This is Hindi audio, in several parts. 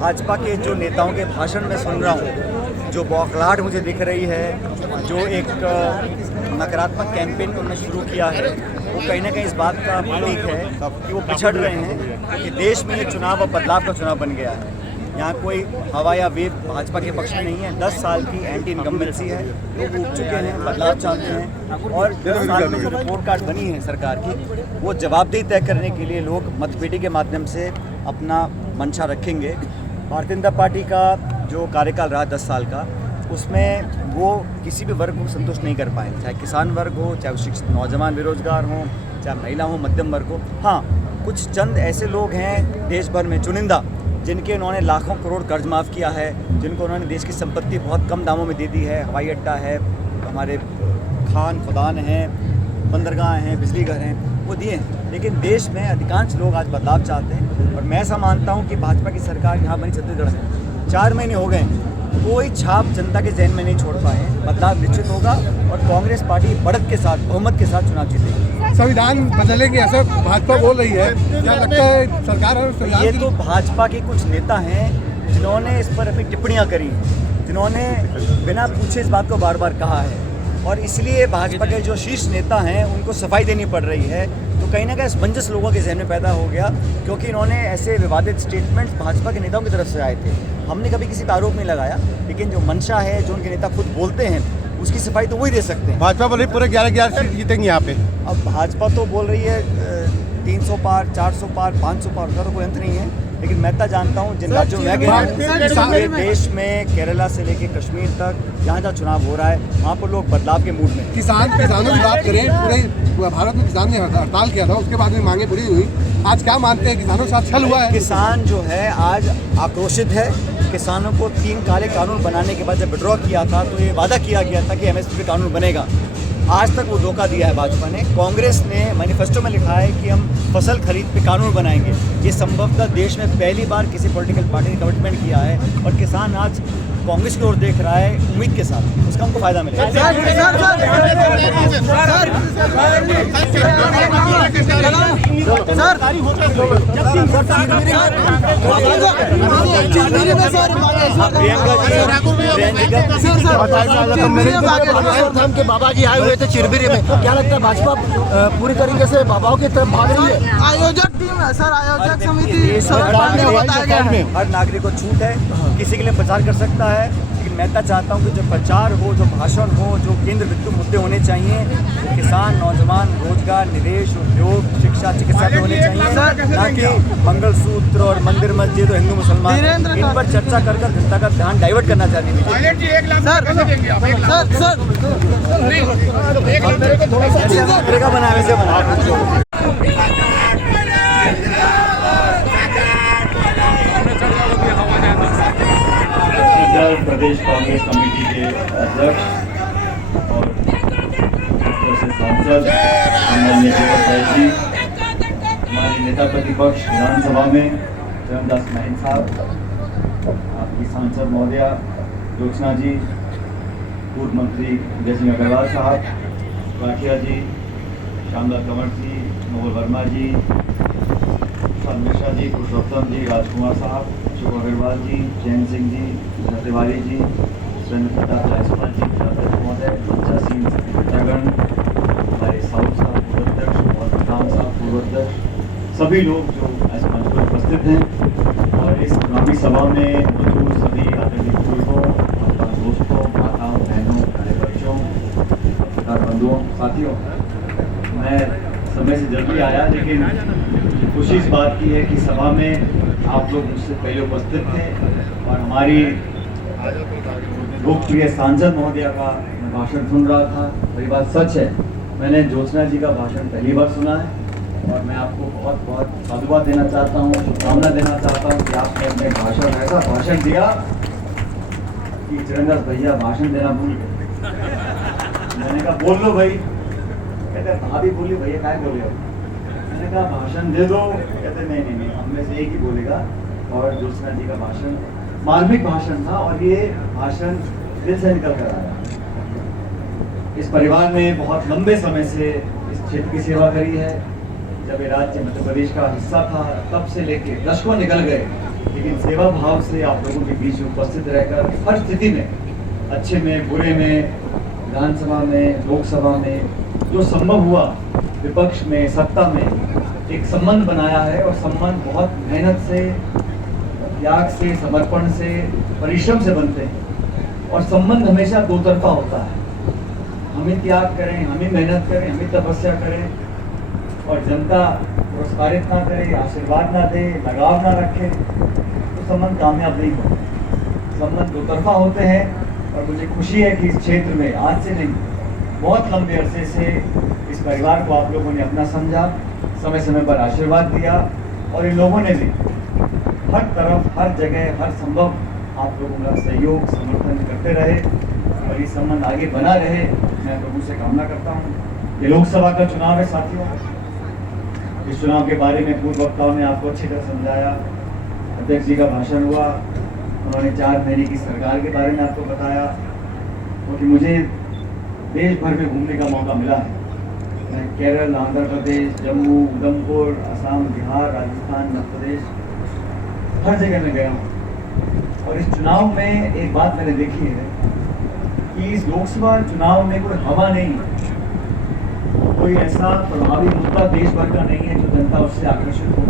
भाजपा के जो नेताओं के भाषण में सुन रहा हूँ, जो बौखलाहट मुझे दिख रही है, जो एक नकारात्मक कैंपेन उन्होंने शुरू किया है, वो कहीं ना कहीं इस बात का प्रतीक है कि वो पिछड़ रहे हैं कि देश में ये चुनाव अब बदलाव का चुनाव बन गया है। यहाँ कोई हवा या वेव भाजपा के पक्ष में नहीं है। 10 साल की एंटी इनकम्बेंसी है, लोग उठ चुके हैं, बदलाव चाहते हैं और 10 साल में जो रिपोर्ट कार्ड बनी है सरकार की, वो जवाबदेही तय करने के लिए लोग मतपेटी के माध्यम से अपना मंशा रखेंगे। भारतीय जनता पार्टी का जो कार्यकाल रहा 10 साल का, उसमें वो किसी भी वर्ग को संतुष्ट नहीं कर पाए, चाहे किसान वर्ग हो, चाहे शिक्षित नौजवान बेरोजगार हो, चाहे महिला हो, मध्यम वर्ग हो। हाँ, कुछ चंद ऐसे लोग हैं देश भर में चुनिंदा, जिनके उन्होंने लाखों करोड़ कर्ज माफ़ किया है, जिनको उन्होंने देश की संपत्ति बहुत कम दामों में दे दी है। हवाई अड्डा है, हमारे खान खुदान हैं, बंदरगाह हैं, बिजली घर हैं, वो दिए हैं। लेकिन देश में अधिकांश लोग आज बदलाव चाहते हैं और मैं ऐसा मानता हूँ कि भाजपा की सरकार यहाँ बनी छत्तीसगढ़ में 4 महीने हो गए, कोई छाप जनता के जहन में नहीं छोड़ पाए। बदलाव निश्चित होगा और कांग्रेस पार्टी बढ़त के साथ, बहुमत के साथ चुनाव जीतेगी। संविधान बदलेंगे ऐसा भाजपा बोल रही है, क्या लगता है सरकार और ये तो भाजपा के कुछ नेता हैं जिन्होंने इस पर अपनी टिप्पणियां करी, जिन्होंने बिना पूछे इस बात को बार बार कहा है और इसलिए भाजपा के जो शीर्ष नेता हैं उनको सफाई देनी पड़ रही है। तो कहीं ना कहीं असमंजस लोगों के जहन में पैदा हो गया, क्योंकि इन्होंने ऐसे विवादित स्टेटमेंट्स भाजपा के नेताओं की तरफ से आए थे। हमने कभी किसी पर आरोप नहीं लगाया, लेकिन जो मंशा है, जो उनके नेता खुद बोलते हैं, उसकी सफाई तो वही दे सकते हैं। भाजपा बोले पूरे 11 सीट जीतेंगे यहाँ पे। अब भाजपा तो बोल रही है 300 पार, 400 पार, 500 पार, उसका तो कोई अंत नहीं है। लेकिन मैं तो जानता हूँ जिन राज्यों में पूरे देश में, केरला से लेके कश्मीर तक, जहाँ जहाँ चुनाव हो रहा है, वहाँ पर लोग बदलाव के मूड में। किसानों की बात करें, पूरे भारत में किसान ने हड़ताल किया था, उसके बाद में मांगे पूरी हुई। आज क्या मानते हैं, किसानों के साथ छल हुआ है? किसान जो है आज आक्रोशित है। किसानों को 3 काले कानून बनाने के बाद जब विड्रॉ किया था तो ये वादा किया गया था कि MSP कानून बनेगा। आज तक वो धोखा दिया है भाजपा ने। कांग्रेस ने मैनिफेस्टो में लिखा है कि हम फसल खरीद पे कानून बनाएंगे। ये संभवतः देश में पहली बार किसी पॉलिटिकल पार्टी ने कमिटमेंट किया है और किसान आज कांग्रेस की ओर देख रहा है उम्मीद के साथ, उसका हमको फायदा मिलेगा। सर प्रियंका धाम के बाबा जी आए हुए थे चिरबिरी में, क्या लगता है भाजपा पूरी तरीके से बाबाओं की तरफ भाग रही है? आयोजक टीम है सर, आयोजक समिति हर नागरिक को छूट है, किसी के लिए प्रचार कर सकता है, लेकिन मैं तो चाहता हूँ कि जो प्रचार हो, जो भाषण हो, जो केंद्र बिंदु मुद्दे होने चाहिए, वो किसान, नौजवान, रोजगार, निवेश, उद्योग, शिक्षा, चिकित्सा पे होने चाहिए, ना कि मंगलसूत्र और मंदिर मस्जिद और हिंदू मुसलमान इन पर चर्चा कर जनता का ध्यान डाइवर्ट करना चाहती है। बना वैसे बना प्रदेश कांग्रेस कमेटी के अध्यक्ष और सांसद माननीय देवत भाई जी, हमारे नेता प्रतिपक्ष विधानसभा में चरणदास महंत साहब, आपकी सांसद महोदया ज्योत्सना जी, पूर्व मंत्री विजय सिंह अग्रवाल साहब, राठिया जी, श्यामलाल कंवर जी, नोबल वर्मा जी, मिश्रा जी, पुरुषोत्तम जी, राजकुमार साहब, शुभ अग्रवाल जी, जैन सिंह जी, तिवारी जी, सुरेंद्र प्रताप जायसवाल जी, महोदय, बच्चा सिंह नेतागण, हमारे साउथ साहब पूर्व अध्यक्ष, मोहन राम साहब पूर्व अध्यक्ष, सभी लोग जो इस मंच पर उपस्थित हैं और इस चुनावी सभा में मौजूद सभी आदरणीय बुजुर्गों, दोस्तों, माताओं, बहनों, बड़े बच्चों, पत्रकार बंधुओं, साथियों, मैं समय से जल्दी आया, लेकिन खुशी इस बात की है कि सभा में आप लोग मुझसे पहले उपस्थित थे और हमारी लोकप्रिय सांसद महोदया का भाषण सुन रहा था। और ये बात सच है, मैंने ज्योत्सना जी का भाषण पहली बार सुना है और मैं आपको बहुत बहुत साधुवाद देना चाहता हूँ, शुभकामना देना चाहता हूँ कि आपने अपने भाषण ऐसा भाषण दिया कि चरणदास भैया भाषण देना भूल गए। मैंने कहा बोल लो भाई, कहते भाभी बोली भैया क्या बोले हो, मैंने कहा भाषण दे दो, कहते नहीं, हम में से एक ही बोलेगा। और ज्योत्सना जी का भाषण मार्मिक भाषण था और ये भाषण दिल से निकल कर आया। इस परिवार ने बहुत लंबे समय से इस क्षेत्र की सेवा करी है। जब ये राज्य मध्य प्रदेश का हिस्सा था तब से लेके दशकों निकल गए, लेकिन सेवा भाव से आप लोगों के बीच उपस्थित रहकर हर स्थिति में, अच्छे में, बुरे में, विधानसभा में, लोकसभा में जो संभव हुआ, विपक्ष में, सत्ता में एक संबंध बनाया है और संबंध बहुत मेहनत से, त्याग से, समर्पण से, परिश्रम से बनते हैं और संबंध हमेशा दो तरफा होता है। हम ही त्याग करें, हम ही मेहनत करें, हम ही तपस्या करें और जनता प्रोत्साहित ना करे, आशीर्वाद ना दे, लगाव ना रखे तो संबंध कामयाब नहीं होते। संबंध दो तरफा होते हैं और मुझे खुशी है कि इस क्षेत्र में आज से नहीं, बहुत लंबे अरसे से इस परिवार को आप लोगों ने अपना समझा, समय समय पर आशीर्वाद दिया और इन लोगों ने भी हर तरफ, हर जगह, हर संभव आप लोगों का सहयोग, समर्थन करते रहे और ये संबंध आगे बना रहे। मैं लोगों से कामना करता हूँ। ये लोकसभा का चुनाव है साथियों, इस चुनाव के बारे में पूर्व वक्ताओं ने आपको अच्छी तरह समझाया। अध्यक्ष जी का भाषण हुआ, उन्होंने 4 महीने की सरकार के बारे में आपको बताया, क्योंकि मुझे देश भर में घूमने का मौका मिला है। मैं केरल, आंध्र प्रदेश, जम्मू, उधमपुर, असम, बिहार, राजस्थान, मध्य प्रदेश, हर जगह में गया हूँ और इस चुनाव में एक बात मैंने देखी है कि इस लोकसभा चुनाव में कोई हवा नहीं, कोई ऐसा प्रभावी मुद्दा देश भर का नहीं है जो जनता उससे आकर्षित हो।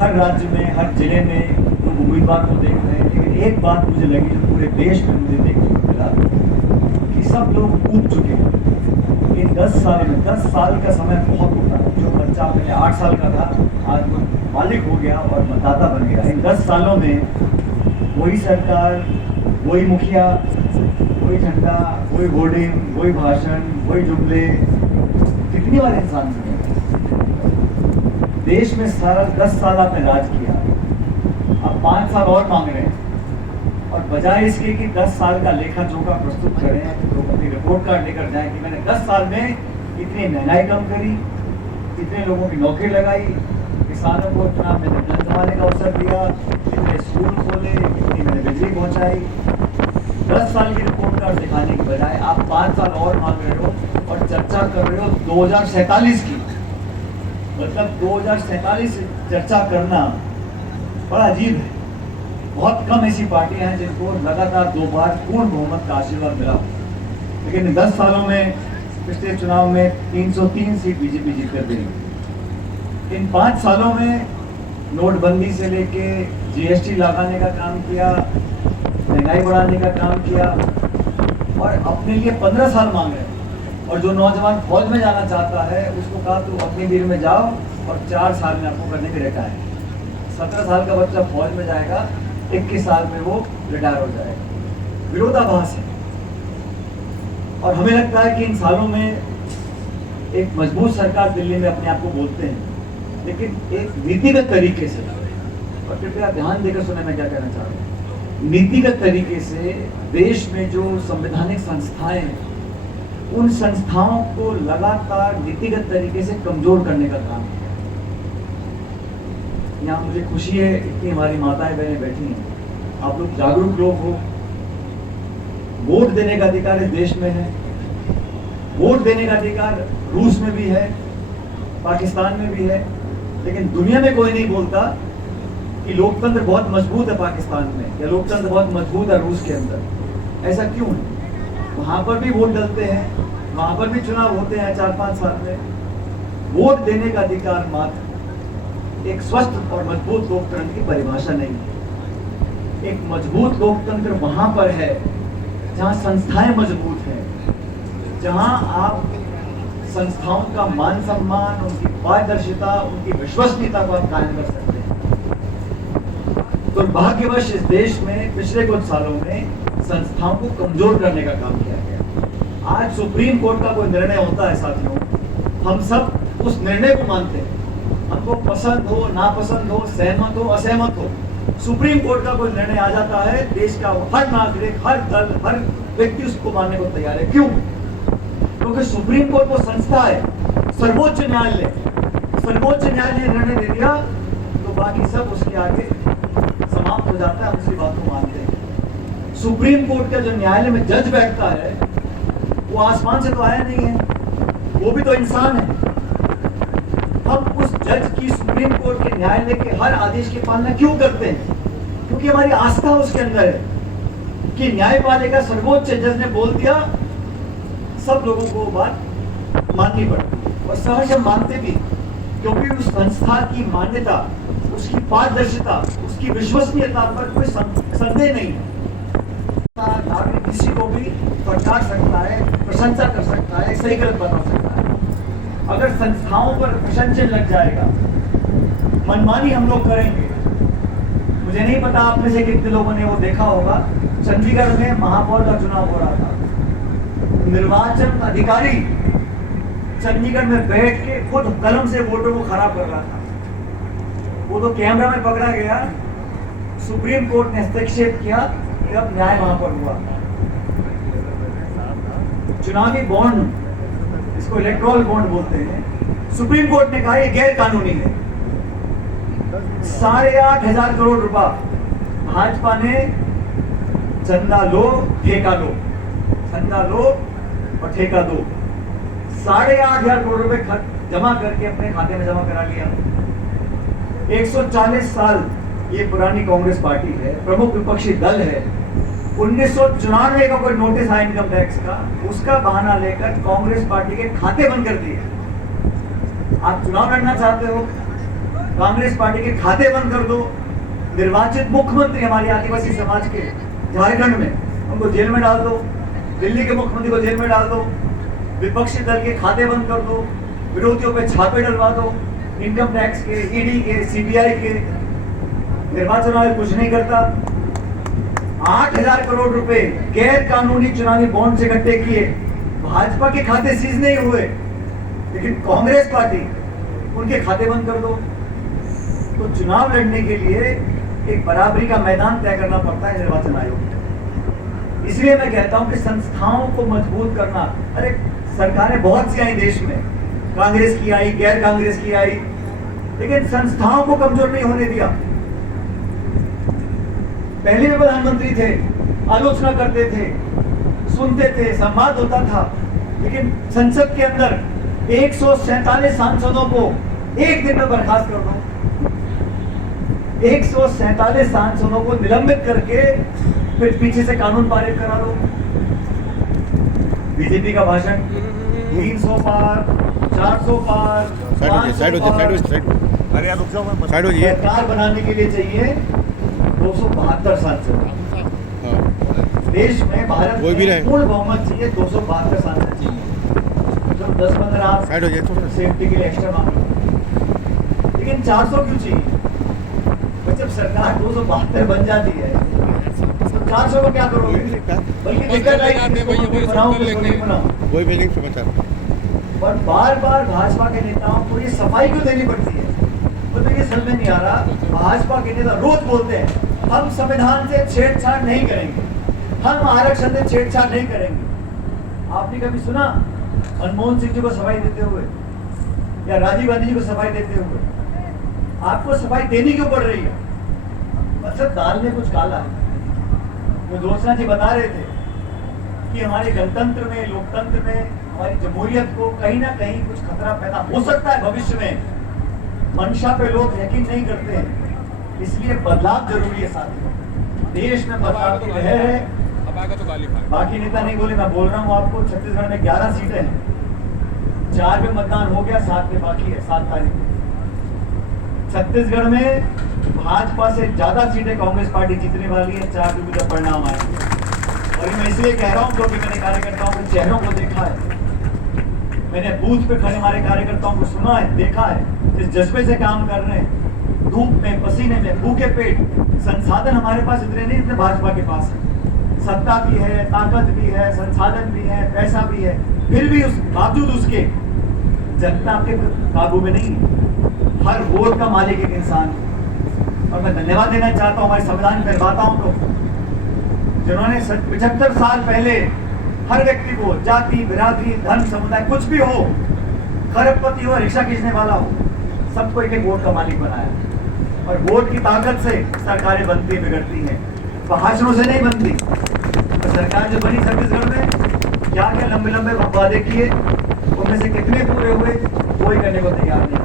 हर राज्य में, हर जिले में लोग उम्मीदवार को देख रहे हैं, लेकिन एक बात मुझे लगी जो पूरे देश में मुझे देखने को मिला कि सब लोग ऊब चुके हैं। इन 10 साल में, 10 साल का समय बहुत होता है। जो बच्चा पहले 8 साल का था आज वो मालिक हो गया और मतदाता बन गया। इन 10 सालों में वही सरकार, वही मुखिया, वही झंडा, वही होर्डिंग, वही भाषण, वही जुमले, कितनी बार इंसान सुने। देश में सारा 10 साल आपने राज किया, अब 5 साल और मांग रहे हैं और बजाय इसके कि 10 साल का लेखा जोखा प्रस्तुत करें तो अपनी रिपोर्ट कार्ड लेकर जाएं कि मैंने 10 साल में इतनी महंगाई कम करी, कितने लोगों की नौकरी लगाई, किसानों को इतना मैंने जल जमाने का अवसर दिया, कितने स्कूल खोले, कितनी मैंने बिजली पहुंचाई। 10 साल की रिपोर्ट कार्ड दिखाने की बजाय आप 5 साल और मांग रहे हो और चर्चा कर रहे हो 2047 की। मतलब 2047 चर्चा करना बड़ा अजीब है। बहुत कम ऐसी पार्टियां हैं जिनको लगातार 2 बार पूर्ण बहुमत का आशीर्वाद मिला, लेकिन इन 10 सालों में पिछले चुनाव में 303 सीट बीजेपी जीत कर गई। इन 5 सालों में नोटबंदी से लेके जीएसटी लगाने का काम किया, महंगाई बढ़ाने का काम किया, और अपने लिए 15 साल मांग रहे हैं। और जो नौजवान फौज में जाना चाहता है उसको कहा तो अग्निवीर में जाओ और 4 साल में आपको करने के रिटायर। 17 साल का बच्चा फौज में जाएगा, 21 साल में वो रिटायर हो जाएगा। विरोधाभास है। और हमें लगता है कि इन सालों में एक मजबूत सरकार दिल्ली में अपने आप को बोलते हैं, लेकिन एक नीतिगत तरीके से, और कृपया ध्यान देकर सुने मैं क्या कहना चाह रहा हूँ, नीतिगत तरीके से देश में जो संवैधानिक संस्थाएं हैं उन संस्थाओं को लगातार नीतिगत तरीके से कमजोर करने का काम किया। यहाँ मुझे खुशी है, इतनी हमारी माताएं बहनें बैठी हैं, आप लोग जागरूक लोग हो। वोट देने का अधिकार इस देश में है, वोट देने का अधिकार रूस में भी है, पाकिस्तान में भी है, लेकिन दुनिया में कोई नहीं बोलता कि लोकतंत्र बहुत मजबूत है पाकिस्तान में, या लोकतंत्र बहुत मजबूत है रूस के अंदर। ऐसा क्यों है? वहां पर भी वोट डलते हैं, वहां पर भी चुनाव होते हैं 4-5 साल में। वोट देने का अधिकार मात्र एक स्वस्थ और मजबूत लोकतंत्र की परिभाषा नहीं है। एक मजबूत लोकतंत्र वहां पर है जहां संस्थाएं मजबूत हैं, जहां आप संस्थाओं का मान सम्मान, उनकी पारदर्शिता, उनकी विश्वसनीयता को आप कायम कर सकते हैं। दुर्भाग्यवश इस देश में पिछले कुछ सालों में संस्थाओं को कमजोर करने का काम किया गया। आज सुप्रीम कोर्ट का कोई निर्णय होता है साथियों, हम सब उस निर्णय को मानते हैं, हमको पसंद हो नापसंद हो, सहमत हो असहमत हो, सुप्रीम कोर्ट का कोई निर्णय आ जाता है, देश का हर नागरिक, हर दल, हर व्यक्ति उसको मानने को तैयार है। क्यों? क्योंकि सुप्रीम कोर्ट वो संस्था है, सर्वोच्च न्यायालय, सर्वोच्च न्यायालय ने निर्णय दे दिया तो बाकी सब उसके आगे समाप्त हो जाता है, उसकी बात को मानते हैं। सुप्रीम कोर्ट का जो न्यायालय में जज बैठता है वो आसमान से तो आया नहीं है, वो भी तो इंसान है। हम उस जज की, सुप्रीम कोर्ट के न्यायालय के हर आदेश की पालना क्यों करते हैं? क्योंकि हमारी आस्था उसके अंदर है कि न्यायपालिका सर्वोच्च जज ने बोल दिया, सब लोगों को बात माननी पड़ती, और सहज हम मानते भी, क्योंकि उस संस्था की मान्यता, उसकी पारदर्शिता, उसकी विश्वसनीयता पर कोई संदेह नहीं है। नागरिक किसी को भी फटकार सकता है, प्रशंसा कर सकता है, सही गलत बता सकता है। अगर संस्थाओं पर प्रशंसन लग जाएगा, मनमानी हम लोग करेंगे। मुझे नहीं पता आप में से कितने लोगों ने वो देखा होगा, चंडीगढ़ में महापौर का चुनाव हो रहा था, निर्वाचन अधिकारी चंडीगढ़ में बैठ के खुद कलम से वोटों को खराब कर रहा था। वो तो कैमरा में पकड़ा गया, सुप्रीम कोर्ट ने हस्तक्षेप किया, अब न्याय वहां पर हुआ। चुनावी बॉन्ड, इसको इलेक्ट्रोल बॉन्ड बोलते हैं, सुप्रीम कोर्ट ने कहा ये गैर कानूनी है। 8,500 करोड़ रुपया भाजपा ने चंदा लो ठेका लो, चंदा लो और ठेका दो, 8,500 करोड़ रुपए जमा करके अपने खाते में जमा करा लिया। 140 साल ये पुरानी कांग्रेस पार्टी है, प्रमुख विपक्षी दल है। 1994 का कोई नोटिस आया इनकम टैक्स का, उसका बहाना लेकर कांग्रेस पार्टी के खाते बंद कर दिए। आप चुनाव लड़ना चाहते हो, कांग्रेस पार्टी के खाते बंद कर दो। निर्वाचित मुख्यमंत्री हमारे आदिवासी समाज के झारखंड में, उनको जेल में डाल दो। दिल्ली के मुख्यमंत्री को जेल में डाल दो। विपक्षी दल के खाते बंद कर दो, विरोधियों पे छापे डलवा दो, इनकम टैक्स के, ईडी के, सीबीआई के। निर्वाचन आयोग कुछ नहीं करता। 8,000 करोड़ रुपए गैर कानूनी चुनावी बॉन्ड से इकट्ठे किए, भाजपा के खाते सीज नहीं हुए, लेकिन कांग्रेस पार्टी उनके खाते बंद कर दो। तो चुनाव लड़ने के लिए एक बराबरी का मैदान तय करना पड़ता है निर्वाचन आयोग को। इसलिए मैं कहता हूं कि संस्थाओं को मजबूत करना, अरे सरकारें बहुत सी आई देश में, कांग्रेस की आई, गैर कांग्रेस की आई, लेकिन संस्थाओं को कमजोर नहीं होने दिया। पहले भी प्रधानमंत्री थे, आलोचना करते थे, सुनते थे, संवाद होता था, लेकिन संसद के अंदर 147 सांसदों को एक दिन में बर्खास्त कर दो। 147 सांसदों को निलंबित करके फिर पीछे से कानून पारित करा दो। बीजेपी का भाषण 300 पार, 400 पार, 500 पार। साइड हो जाइए। सरकार बनाने के लिए चाहिए 272 सांसद। देश में भारत कोई भी में रहे। पूर्ण बहुमत चाहिए, 272 सांसद चाहिए। तो 10-15 आप साइड हो जाइए थोड़ा। सेफ्टी के लिए एक्स्ट्रा मांगे, लेकिन 400 क्यों चाहिए? तो जब सरकार 272 बन जाती है तो 400 को क्या करोगे? बल्कि दिक्कत आई कि किसको मंत्री बनाओ, किसको नहीं बनाओ। वही बिल्डिंग समाचार। और बार बार भाजपा के नेताओं को ये सफाई क्यों देनी पड़ती है? वो तो ये समझ में नहीं आ रहा। भाजपा के नेता रोज बोलते हैं हम संविधान से छेड़छाड़ नहीं करेंगे, हम आरक्षण से छेड़छाड़ नहीं करेंगे। आपने कभी सुना मनमोहन सिंह जी को सफाई देते हुए या राजीव गांधी जी को सफाई देते हुए? आपको सफाई देनी क्यों पड़ रही है? मतलब दाल में कुछ काला है। वो ज्योत्सना जी बता रहे थे कि हमारे गणतंत्र में, लोकतंत्र में, हमारी जमहूरियत को कहीं ना कहीं कुछ खतरा पैदा हो सकता है भविष्य में। मंशा पे लोग यकीन नहीं करते हैं, इसलिए बदलाव जरूरी है साथियों। देश में बदलाव की लहर है। बाकी नेता नहीं बोले, मैं बोल रहा हूँ आपको। छत्तीसगढ़ में 11 सीटें हैं, 4 पे मतदान हो गया, 7 पे बाकी है, 7 तारीख को। छत्तीसगढ़ में भाजपा से ज्यादा सीटें कांग्रेस पार्टी जीतने वाली है 4 जून जब परिणाम आएंगे। और ये मैं इसलिए कह रहा हूँ क्योंकि मैंने कार्यकर्ताओं के चेहरों को देखा है, मैंने बूथ पे खड़े हमारे कार्यकर्ताओं को सुना है, देखा है, जिस जज्बे से काम कर रहे हैं, धूप में, पसीने में, भूखे पेट। संसाधन हमारे पास इतने नहीं जितने भाजपा के पास है। सत्ता भी है, ताकत भी है, संसाधन भी है, पैसा भी है, फिर भी उस बावजूद उसके जनता आपके काबू में नहीं है। हर वोट का मालिक एक इंसान है। और मैं धन्यवाद देना चाहता हूँ हमारे संविधान निर्माताओं को, जिन्होंने 75 साल पहले हर व्यक्ति को जाति, बिरादरी, धर्म, समुदाय कुछ भी हो, खरबपति हो, रिक्शा खींचने वाला हो, सबको एक एक वोट का मालिक बनाया। और वोट की ताकत से सरकारें बनती बिगड़ती हैं, भाषणों से नहीं बनती। तो सरकार जो बनी छत्तीसगढ़ में, क्या क्या लंबे लंबे वादे किए, उनमें से कितने पूरे हुए, कोई करने को तैयार नहीं।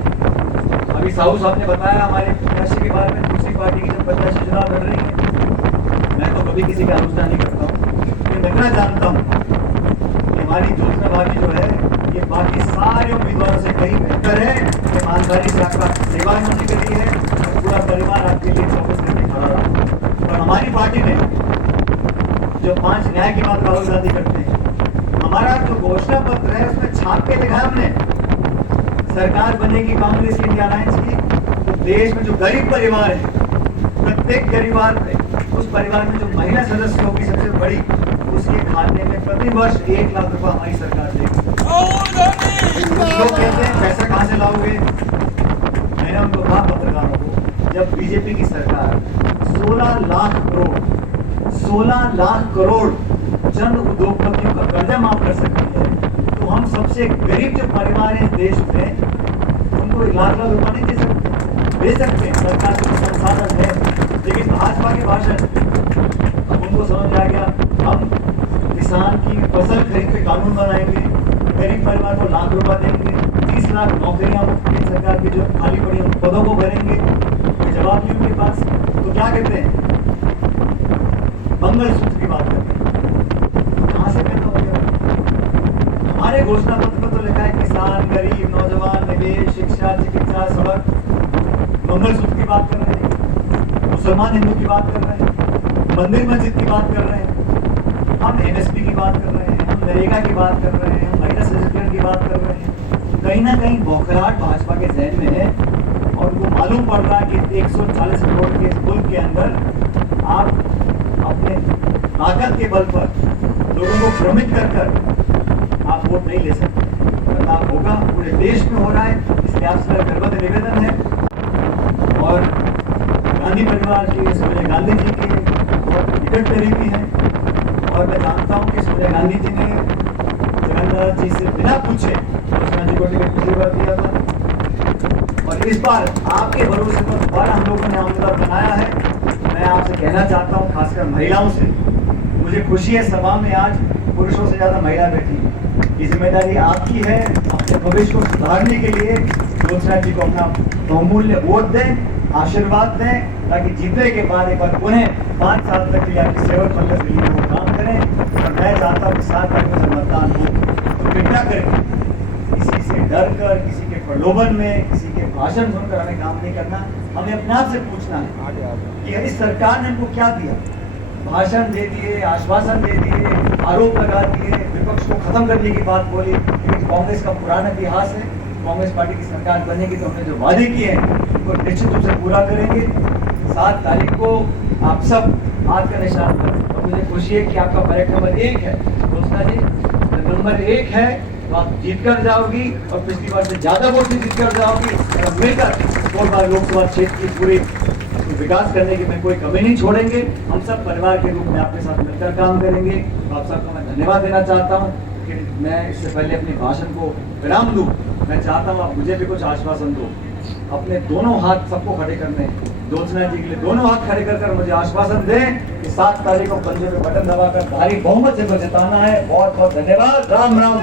अभी साहू साहब ने बताया हमारे प्रत्याशी के बारे में, दूसरी पार्टी की जब प्रत्याशी चुनाव लड़ रही है। मैं तो कभी किसी का आलोचना नहीं करता हूँ, मैं इतना जानता हूँ कि हमारी ज्योत्सना भाभी जो है ये बाकी सारे उम्मीदवारों से कहीं बेहतर है। ईमानदारी से आपका सेवा होने के लिए है, पूरा परिवार आपके लिए 24 घंटे खड़ा रहा। और हमारी पार्टी ने जो 5 न्याय की बात राहुल गांधी करते हैं, हमारा जो घोषणा पत्र है उसमें छाप के दिखाया हमने, सरकार बनेगी कांग्रेस इंडिया अलायंस की, तो देश में जो गरीब परिवार है, प्रत्येक परिवार में, उस परिवार में जो महिला सदस्य होगी सबसे बड़ी, उसके खाते में प्रति वर्ष 1 लाख रुपए हमारी सरकार देगी। लोग कहते हैं पैसा कहाँ से लाओगे? मैंने उनको कहा पत्रकारों को, जब बीजेपी की सरकार 16 लाख करोड़ जन उद्योगपतियों का कर्जा माफ कर सकती है, तो हम सबसे गरीब जो परिवार है इस देश में, उनको 1 लाख रुपए नहीं दे सकते। सरकार के संसाधन है, लेकिन भाजपा के भाषण अब उनको समझ आ गया, हम किसान की फसल खरीद पे कानून बनाएंगे, गरीब परिवार को 1 लाख रुपए देंगे, 30 लाख नौकरियां सरकार की जो खाली पड़ी उन पदों को भरेंगे। जवाब नहीं उनके पास, तो क्या कहते हैं? मंगलसूत्र की बात करते हैं। कहाँ से पैदा हो गया? हमारे घोषणा पत्र में तो लिखा है किसान, गरीब, नौजवान, निवेश, शिक्षा, चिकित्सा, सड़क। मंगलसूत्र की बात कर रहे हैं, मुसलमान हिंदू की बात कर रहे हैं, मंदिर मस्जिद की बात कर रहे हैं, हम एमएसपी की बात कर रहे हैं, हम नरेगा की बात कर रहे हैं, हम महिला सशक्तिकरण की बात कर रहे हैं। कहीं ना कहीं बौखलाहट भाजपा के जहन में है और उनको मालूम पड़ रहा है कि 140 करोड़ के इस मुल्क के अंदर आप अपने ताकत के बल पर लोगों को भ्रमित कर आप वोट नहीं ले सकते। बदलाव होगा, पूरे देश में हो रहा है, इसलिए आप सभी गर्वद निवेदन है। और गांधी परिवार की, सोनिया गांधी जी की बहुत निकट करीबी है, और मैं जानता हूँ कि सोनिया गांधी जी ने जगन्नाथ जी से बिना पूछे कृष्णा जी को टिकट पिछली बार दिया था, और इस बार आपके भरोसे पर दोबारा हम लोगों ने उम्मीदवार बनाया है। मैं आपसे कहना चाहता हूँ, खासकर महिलाओं से, मुझे खुशी है सभा में आज पुरुषों से ज्यादा महिला बैठी। ये जिम्मेदारी आपकी है, अपने भविष्य को सुधारने के लिए ज्योत्सना जी को अपना बहुमूल्य वोट दें, आशीर्वाद दें। ताकि जीतने के बाद एक बार पुनः 5 साल तक के लिए आपकी सेवक बनकर दिल्ली में वो काम करें। और मैं चाहता हूँ कि 7 तारीख को जब मतदान हो तो कृपया करके किसी से डर कर, किसी के प्रलोभन में, किसी के भाषण सुनकर हमें काम नहीं करना। हमें अपने आप से पूछना है कि इस सरकार ने हमको क्या दिया। भाषण दे दिए, आश्वासन दे दिए, आरोप लगा दिए, विपक्ष को खत्म करने की बात बोली। लेकिन कांग्रेस का पुराना इतिहास है, कांग्रेस पार्टी की सरकार बनेगी तो हमने जो वादे किए हैं उनको निश्चित रूप से पूरा करेंगे। 7 तारीख को आप सब हाथ का निशान करें। और मुझे खुशी है कि आपका बैलेट नंबर 1 है ज्योत्सना जी, नंबर 1 है तो आप जीत कर जाओगी और पिछली बार से ज्यादा वोट से जीत कर जाओगी। और मिलकर 2 बार लोकसभा क्षेत्र की पूरी विकास करने की में कोई कमी नहीं छोड़ेंगे। हम सब परिवार के रूप में आपके साथ मिलकर काम करेंगे। तो आप सबको मैं धन्यवाद देना चाहता हूँ कि मैं इससे पहले अपने भाषण को विराम दूँ, मैं चाहता हूँ आप मुझे भी कुछ आश्वासन दो। अपने दोनों हाथ सबको खड़े करने, ज्योत्सना जी के लिए दोनों हाथ खड़े कर मुझे आश्वासन दें कि 7 तारीख को पंजे पे बटन दबाकर भारी बहुमत से जिताना है। बहुत बहुत धन्यवाद। राम राम।